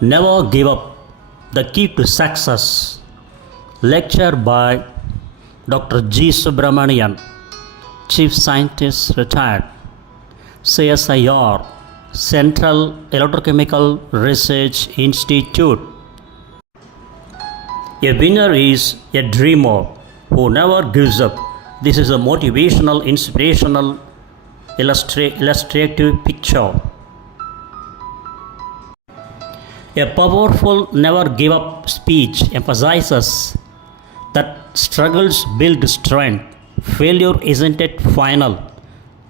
Never give up. The key to success. Lecture by Dr.G.Subramanian, Chief Scientist, retired, CSIR, Central Electrochemical Research Institute. A winner is a dreamer who never gives up. This is a motivational, inspirational, illustrative picture. A powerful never give up speech emphasizes that struggles build strength. Failure isn't it final.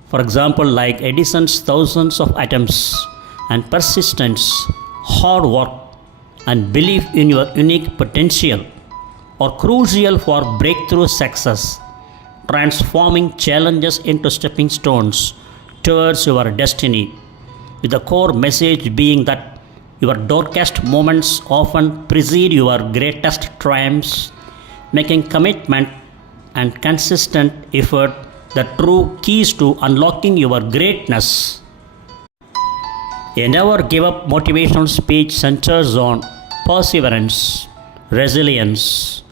For example, like Edison's thousands of attempts and persistence, hard work, and belief in your unique potential are crucial for breakthrough success, transforming challenges into stepping stones towards your destiny, with the core message being that your darkest moments often precede your greatest triumphs, making commitment and consistent effort the true keys to unlocking your greatness. A never give up motivational speech centers on perseverance, resilience,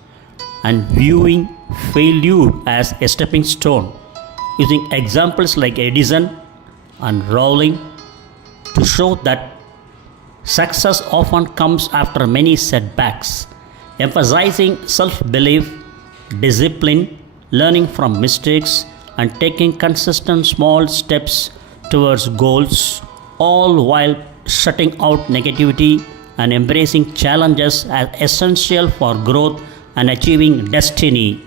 and viewing failure as a stepping stone, using examples like Edison and Rowling to show that success often comes after many setbacks, emphasizing self-belief, discipline, learning from mistakes, and taking consistent small steps towards goals, all while shutting out negativity and embracing challenges as essential for growth and achieving destiny.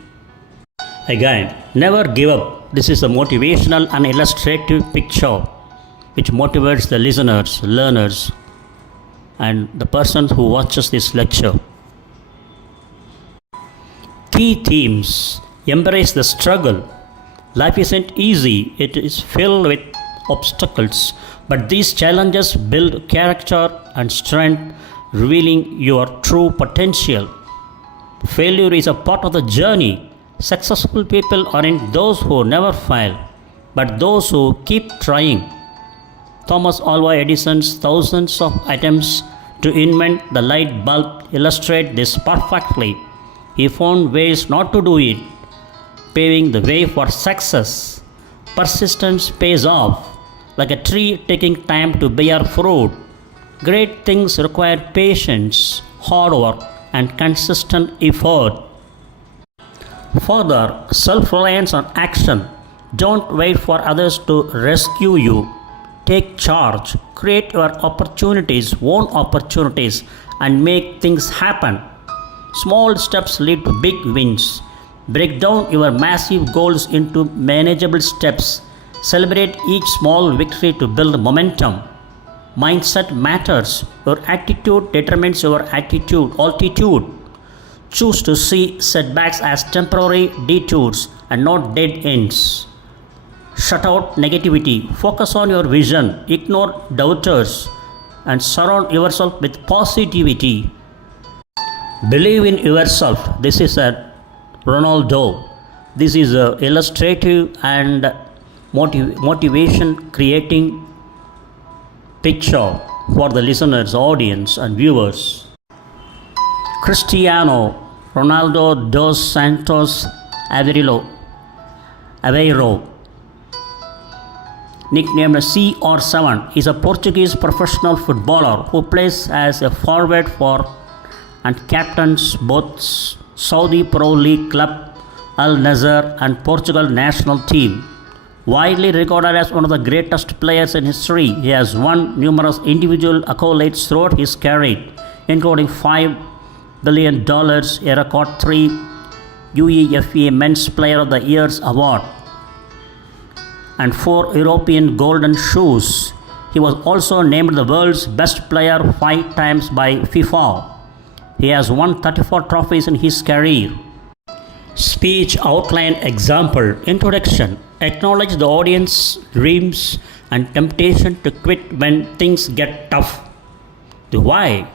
Again, never give up. This is a motivational and illustrative picture which motivates the listeners, learners, and the person who watches this lecture. Key themes: embrace the struggle. Life isn't easy, it is filled with obstacles, but these challenges build character and strength, revealing your true potential. Failure is a part of the journey. Successful people aren't those who never fail, but those who keep trying. Thomas Alva Edison's thousands of attempts to invent the light bulb illustrate this perfectly. He found ways not to do it, paving the way for success. Persistence pays off, like a tree taking time to bear fruit. Great things require patience, hard work, and consistent effort. Further, self-reliance on action. Don't wait for others to rescue you. Take charge, create your opportunities, own opportunities, and make things happen. Small steps lead to big wins. Break down your massive goals into manageable steps. Celebrate each small victory to build momentum. Mindset matters. Your attitude determines your altitude. Choose to see setbacks as temporary detours and not dead ends. Shut out negativity. Focus on your vision. Ignore doubters and surround yourself with positivity. Believe in yourself. This is a Ronaldo. This is a illustrative and motivation creating picture for the listeners, audience, and viewers. Cristiano Ronaldo dos Santos Aveiro, nicknamed CR7, is a Portuguese professional footballer who plays as a forward for and captains both Saudi Pro League club Al Nassr and Portugal national team. Widely regarded as one of the greatest players in history, he has won numerous individual accolades throughout his career, including $5 billion, a record 3 UEFA Men's Player of the Year award, and 4 European Golden Shoes. He was also named the world's best player 5 times by FIFA. He has won 34 trophies in his career. Speech outline example. Introduction. Acknowledge the audience's dreams and temptation to quit when things get tough. The why.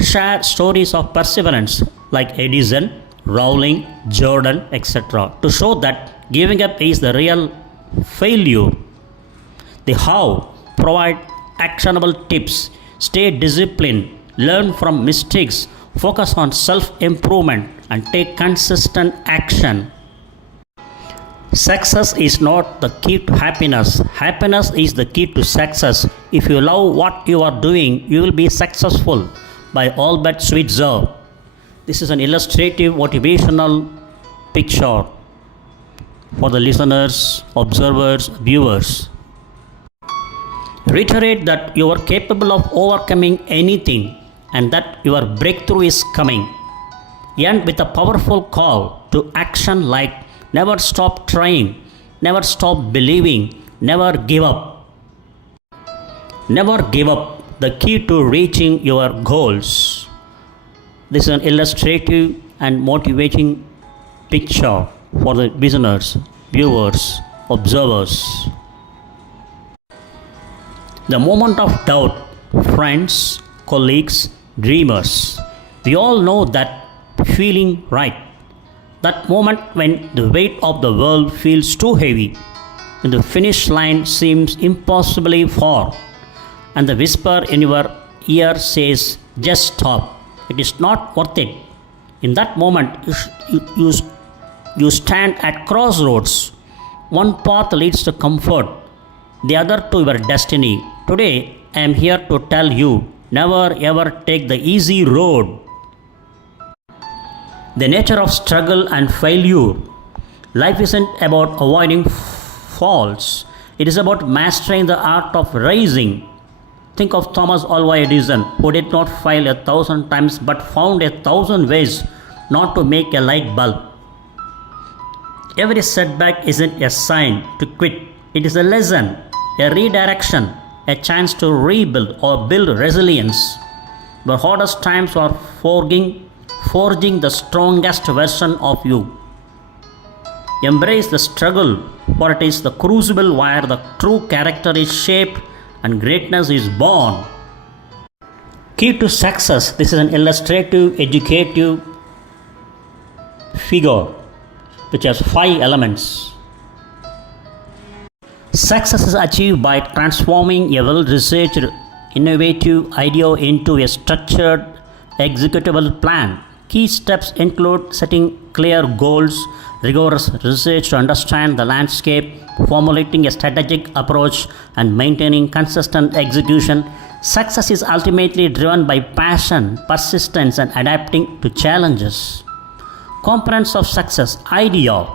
Share stories of perseverance like Edison, Rowling, Jordan, etc. to show that giving up is the real failure. The how. Provide actionable tips. Stay disciplined learn from mistakes, focus on self improvement, and take consistent action. Success is not the key to happiness. Happiness is the key to success. If you love what you are doing, you will be successful. By Albert Schweitzer. This is an illustrative motivational picture for the listeners, observers, viewers. Reiterate that you are capable of overcoming anything and that your breakthrough is coming. End with a powerful call to action like never stop trying, never stop believing, never give up. Never give up, the key to reaching your goals. This is an illustrative and motivating picture for the listeners, viewers, observers. The moment of doubt, friends, colleagues, dreamers. We all know that feeling, right? That moment when the weight of the world feels too heavy, when the finish line seems impossibly far, and the whisper in your ear says, just stop, it is not worth it. In that moment, you stand at crossroads. One path leads to comfort, the other to your destiny. Today, I am here to tell you, never ever take the easy road. The nature of struggle and failure. Life isn't about avoiding faults. It is about mastering the art of rising. Think of Thomas Alva Edison, who did not fail 1,000 times but found 1,000 ways not to make a light bulb. Every setback isn't a sign to quit. It is a lesson, a redirection, a chance to rebuild or build resilience. The hardest times are forging the strongest version of you. Embrace the struggle, for it is the crucible where the true character is shaped and greatness is born. Key to success. This is an illustrative, educative figure which has 5 elements. Success is achieved by transforming a well-researched, innovative idea into a structured, executable plan. Key steps include setting clear goals, rigorous research to understand the landscape, formulating a strategic approach, and maintaining consistent execution. Success is ultimately driven by passion, persistence, and adapting to challenges. Components of success: idea,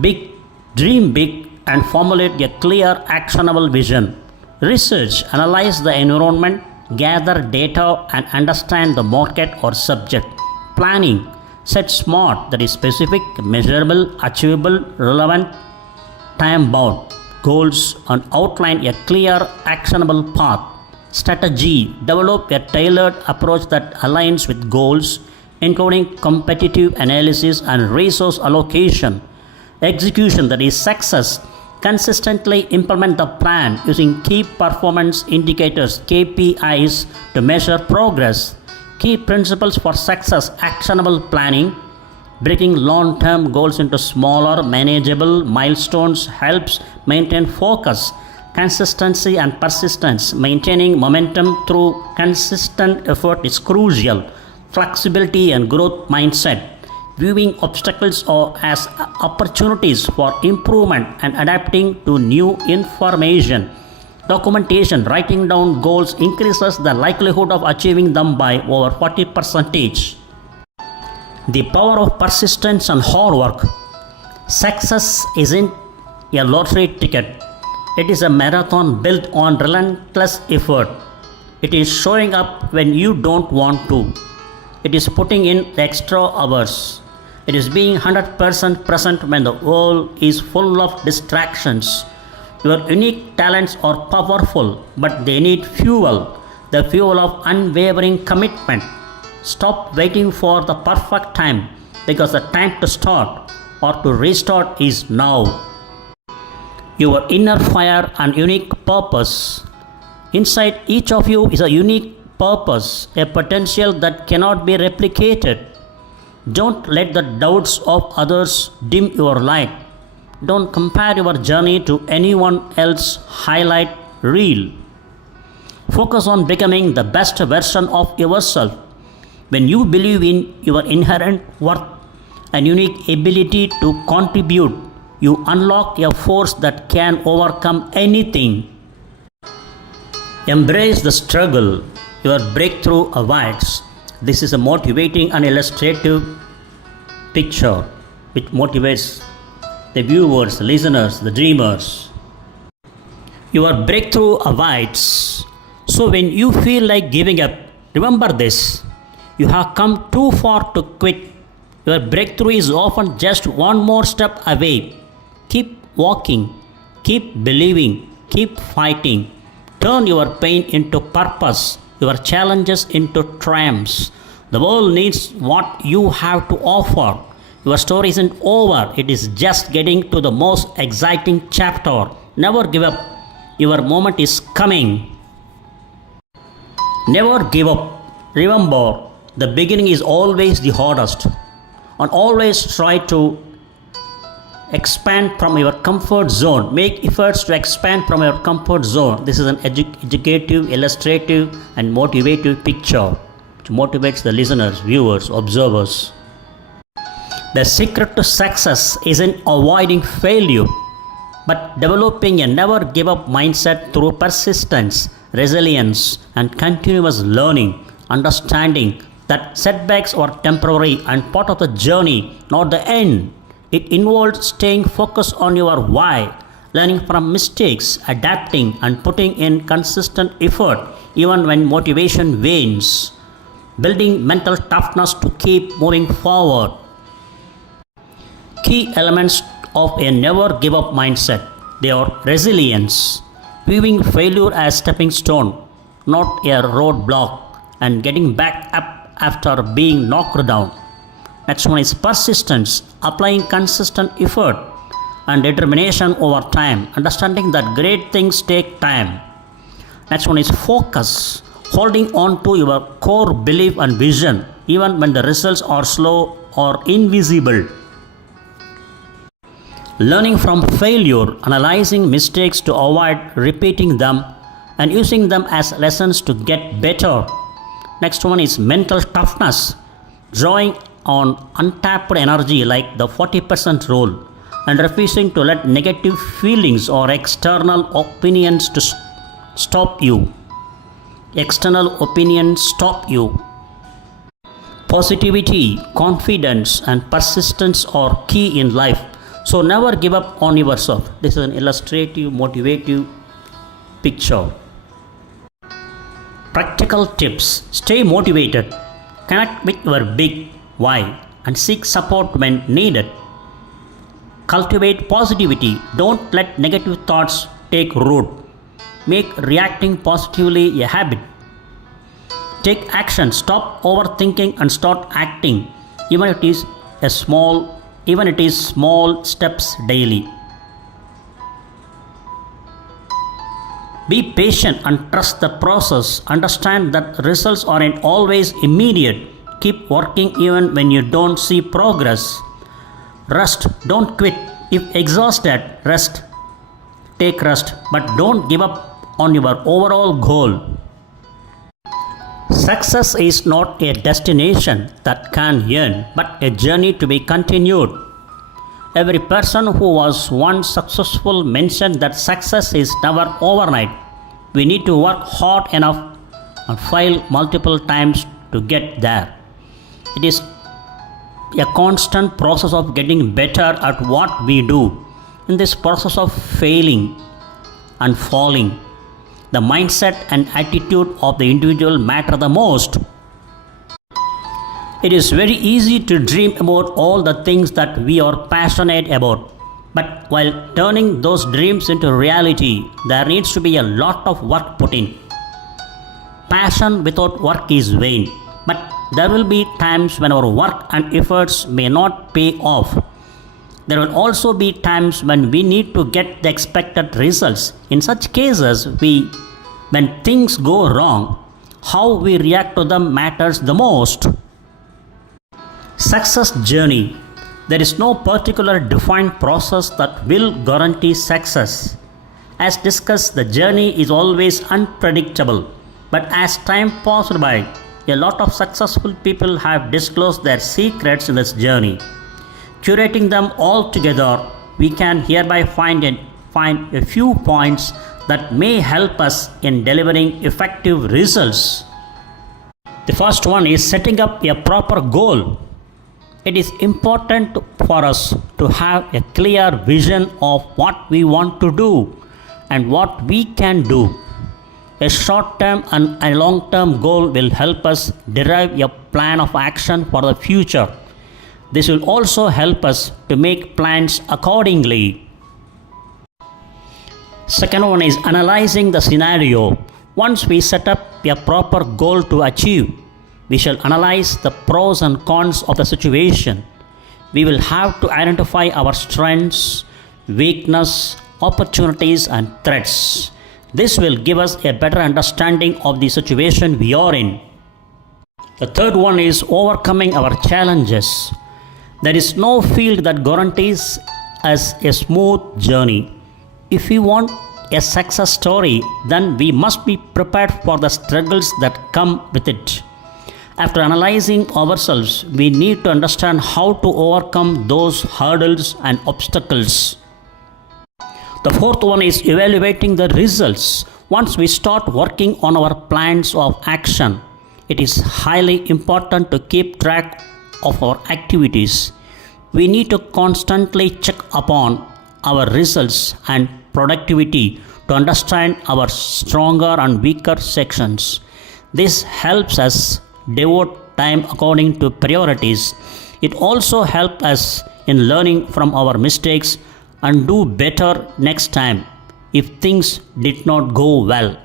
big, dream big, and formulate a clear, actionable vision. Research, analyze the environment, gather data, and understand the market or subject. Planning, set smart, that is specific, measurable, achievable, relevant, time bound goals and outline a clear, actionable path. Strategy, develop a tailored approach that aligns with goals, including competitive analysis and resource allocation. Execution, that is success, consistently implement the plan using key performance indicators KPIs to measure progress. Key principles for success: actionable planning. Breaking long-term goals into smaller, manageable milestones helps maintain focus. Consistency and persistence. Maintaining momentum through consistent effort is crucial. Flexibility and growth mindset. Viewing obstacles as opportunities for improvement and adapting to new information. Documentation, writing down goals increases the likelihood of achieving them by over 40%. The power of persistence and hard work. Success isn't a lottery ticket. It is a marathon built on relentless effort. It is showing up when you don't want to. It is putting in the extra hours. It is being 100% present when the world is full of distractions. Your unique talents are powerful, but they need fuel, the fuel of unwavering commitment. Stop waiting for the perfect time, because the time to start or to restart is now. Your inner fire and unique purpose. Inside each of you is a unique purpose, a potential that cannot be replicated. Don't let the doubts of others dim your light. Don't compare your journey to anyone else's highlight reel. Focus on becoming the best version of yourself. When you believe in your inherent worth and unique ability to contribute, you unlock a force that can overcome anything. Embrace the struggle your breakthrough awaits. This is a motivating and illustrative picture which motivates the viewers, the listeners, the dreamers. Your breakthrough awaits. So when you feel like giving up, remember this. You have come too far to quit. Your breakthrough is often just one more step away. Keep walking, keep believing, keep fighting. Turn your pain into purpose, your challenges into triumphs. The world needs what you have to offer. Your story isn't over, it is just getting to the most exciting chapter. Never give up. Your moment is coming. Never give up. Remember, the beginning is always the hardest. And always try to expand from your comfort zone. Make efforts to expand from your comfort zone. This is an educative, illustrative, and motivative picture which motivates the listeners, viewers, observers. The secret to success isn't avoiding failure, but developing a never give up mindset through persistence, resilience, and continuous learning, understanding that setbacks are temporary and part of the journey, not the end. It involves staying focused on your why, learning from mistakes, adapting, and putting in consistent effort even when motivation wanes, building mental toughness to keep moving forward. Key elements of a never give up mindset. They are resilience, viewing failure as stepping stone, not a roadblock, and getting back up after being knocked down. Next one is persistence, applying consistent effort and determination over time, understanding that great things take time. Next one is focus, holding on to your core belief and vision even when the results are slow or invisible. Learning from failure, analyzing mistakes to avoid repeating them, and using them as lessons to get better. Next one is mental toughness, drawing on untapped energy like the 40% rule, and refusing to let negative feelings or external opinions to stop you. External opinions stop you. Positivity, confidence, and persistence are key in life. So never give up on yourself. This is an illustrative, motivative picture. Practical tips. Stay motivated. Connect with your big why and seek support when needed. Cultivate positivity. Don't let negative thoughts take root. Make reacting positively a habit. Take action. Stop overthinking and start acting. Even if it is small steps daily. Be patient and trust the process. Understand that results aren't always immediate. Keep working even when you don't see progress. Rest, don't quit. If exhausted, rest. Take rest, but don't give up on your overall goal. Success is not a destination that can end, but a journey to be continued. Every person who was once successful mentioned that success is never overnight. We need to work hard enough and fail multiple times to get there. It is a constant process of getting better at what we do. In this process of failing and falling, the mindset and attitude of the individual matter the most. It is very easy to dream about all the things that we are passionate about. But while turning those dreams into reality, there needs to be a lot of work put in. Passion without work is vain. But there will be times when our work and efforts may not pay off. There will also be times when we need to get the expected results. In such cases, when things go wrong, how we react to them matters the most. Success journey. There is no particular defined process that will guarantee success. As discussed, the journey is always unpredictable. But as time passed by, a lot of successful people have disclosed their secrets in this journey. Curating them all together, we can hereby find a few points that may help us in delivering effective results. The first one is setting up a proper goal. It is important for us to have a clear vision of what we want to do and what we can do. A short term and a long term goal will help us derive a plan of action for the future. This will also help us to make plans accordingly. Second one is analyzing the scenario. Once we set up a proper goal to achieve, we shall analyze the pros and cons of the situation. We will have to identify our strengths, weaknesses, opportunities and threats. This will give us a better understanding of the situation we are in. The third one is overcoming our challenges. There is no field that guarantees us a smooth journey. If we want a success story, then we must be prepared for the struggles that come with it. After analyzing ourselves, we need to understand how to overcome those hurdles and obstacles. The fourth one is evaluating the results. Once we start working on our plans of action, it is highly important to keep track of our activities. We need to constantly check upon our results and productivity to understand our stronger and weaker sections. This helps us devote time according to priorities. It also helps us in learning from our mistakes and do better next time if things did not go well.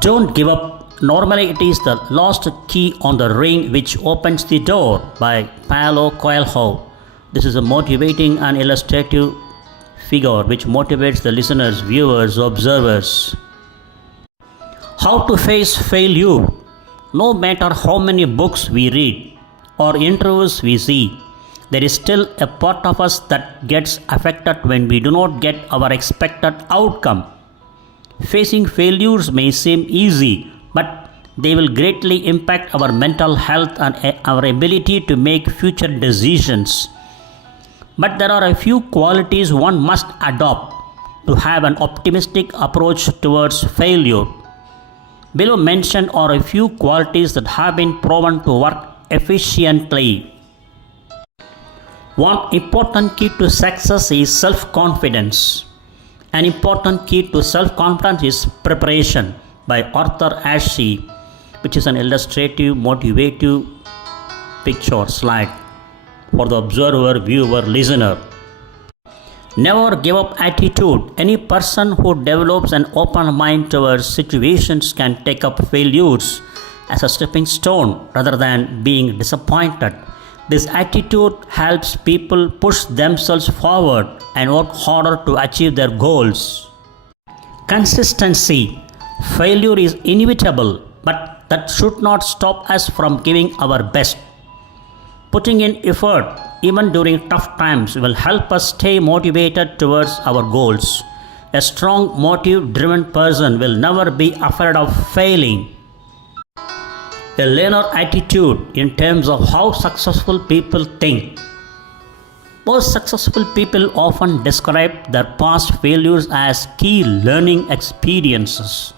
Don't give up. Normally it is the last key on the ring which opens the door by Paulo Coelho. This is a motivating and illustrative figure which motivates the listeners, viewers, observers. How to face failure. No matter how many books we read or interviews we see, there is still a part of us that gets affected when we do not get our expected outcome. Facing failures may seem easy, but they will greatly impact our mental health and our ability to make future decisions. But there are a few qualities one must adopt to have an optimistic approach towards failure. Below mentioned are a few qualities that have been proven to work efficiently. One important key to success is self-confidence. An important key to self-confidence is preparation by Arthur Ashe, which is an illustrative, motivative picture slide for the observer, viewer, listener. Never give up attitude. Any person who develops an open mind towards situations can take up failures as a stepping stone rather than being disappointed. This attitude helps people push themselves forward and work harder to achieve their goals. Consistency. Failure is inevitable, but that should not stop us from giving our best. Putting in effort, even during tough times, will help us stay motivated towards our goals. A strong, motive-driven person will never be afraid of failing. A learner attitude in terms of how successful people think. Most successful people often describe their past failures as key learning experiences.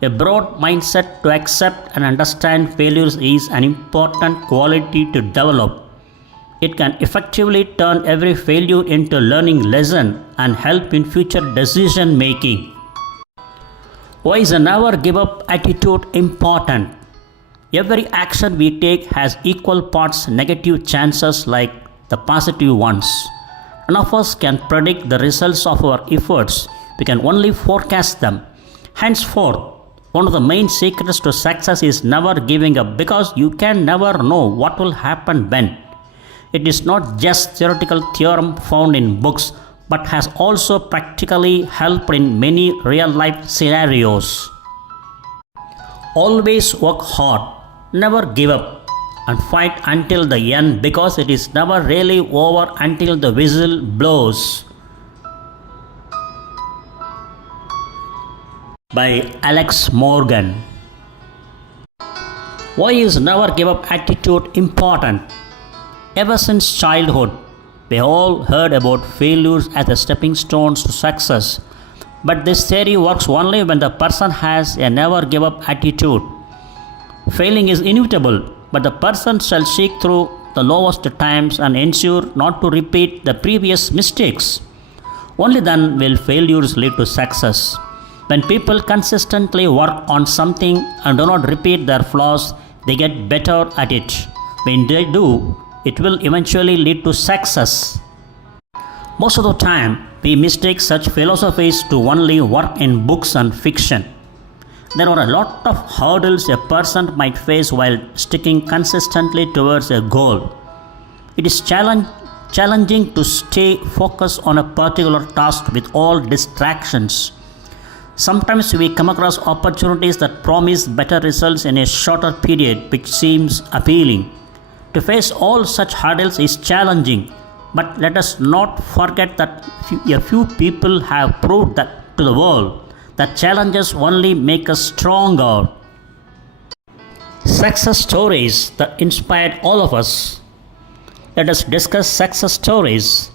A broad mindset to accept and understand failures is an important quality to develop. It can effectively turn every failure into a learning lesson and help in future decision making. Why is a never give up attitude important? Every action we take has equal parts negative chances like the positive ones. None of us can predict the results of our efforts. We can only forecast them. Henceforth, one of the main secrets to success is never giving up, because you can never know what will happen when. It is not just theoretical theorem found in books, but has also practically helped in many real-life scenarios. Always work hard, never give up, and fight until the end, because it is never really over until the whistle blows. by Alex Morgan. Why is never give up attitude important? Ever since childhood, we all heard about failures as the stepping stones to success. But this theory works only when the person has a never give up attitude. Failing is inevitable, but the person shall seek through the lowest times and ensure not to repeat the previous mistakes. Only then will failures lead to success. When people consistently work on something and do not repeat their flaws, they get better at it. When they do, it will eventually lead to success. Most of the time, we mistake such philosophies to only work in books and fiction. There are a lot of hurdles a person might face while sticking consistently towards a goal. It is challenging to stay focused on a particular task with all distractions. Sometimes we come across opportunities that promise better results in a shorter period, which seems appealing. To face all such hurdles is challenging, but let us not forget that a few people have proved that to the world that challenges only make us stronger. Success stories that inspired all of us. Let us discuss success stories.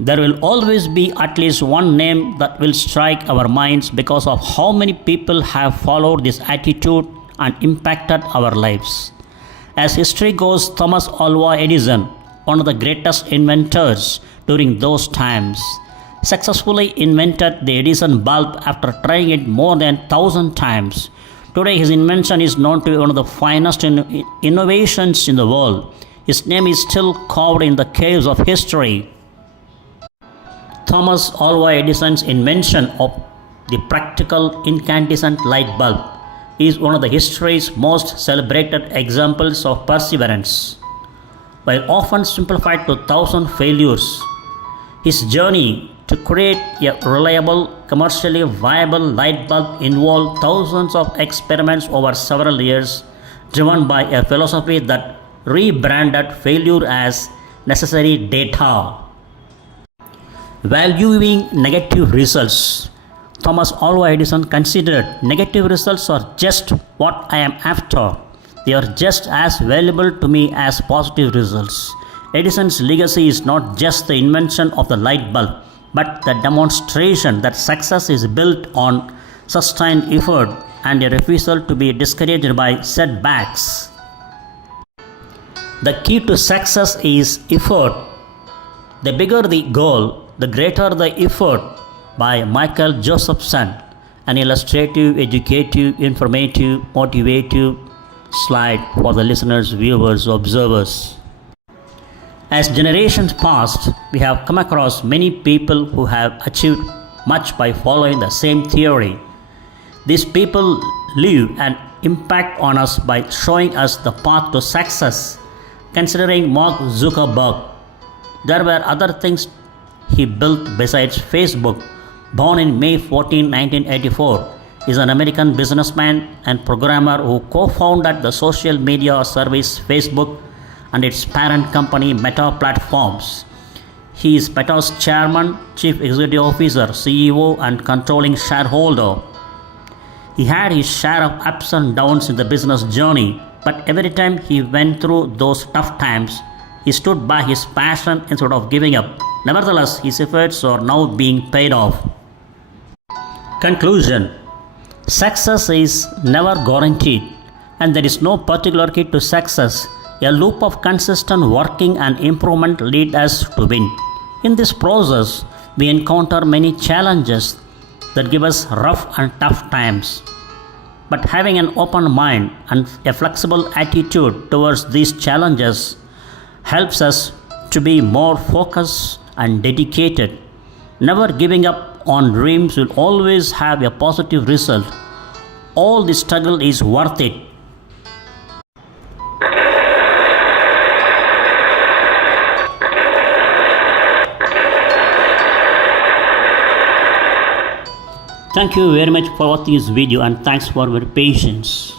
There will always be at least one name that will strike our minds because of how many people have followed this attitude and impacted our lives. As history goes, Thomas Alva Edison, one of the greatest inventors during those times, successfully invented the Edison bulb after trying it more than 1,000 times. Today, his invention is known to be one of the finest innovations in the world. His name is still carved in the caves of history. Thomas Alva Edison's invention of the practical incandescent light bulb is one of the history's most celebrated examples of perseverance. While often simplified to 1,000 failures, his journey to create a reliable, commercially viable light bulb involved thousands of experiments over several years, driven by a philosophy that rebranded failure as necessary data. Valuing negative results. Thomas Alva Edison considered negative results are just what I am after. They are just as valuable to me as positive results. Edison's legacy is not just the invention of the light bulb, but the demonstration that success is built on sustained effort and a refusal to be discouraged by setbacks. The key to success is effort. The bigger the goal, the greater the effort, by Michael Josephson, an illustrative, educative, informative, motivative slide for the listeners, viewers, observers. As generations passed, we have come across many people who have achieved much by following the same theory. These people leave an impact on us by showing us the path to success. Considering Mark Zuckerberg, there were other things he built besides Facebook. Born in May 14, 1984, is an American businessman and programmer who co-founded the social media service Facebook and its parent company Meta Platforms. He is Meta's chairman, chief executive officer, CEO, and controlling shareholder. He had his share of ups and downs in the business journey, but every time he went through those tough times, he stood by his passion instead of giving up. Nevertheless, his efforts are now being paid off. Conclusion. Success is never guaranteed, and there is no particular key to success. A loop of consistent working and improvement lead us to win. In this process, we encounter many challenges that give us rough and tough times. But having an open mind and a flexible attitude towards these challenges helps us to be more focused and dedicated. Never giving up on dreams will always have a positive result. All the struggle is worth it. Thank you very much for watching this video, and thanks for your patience.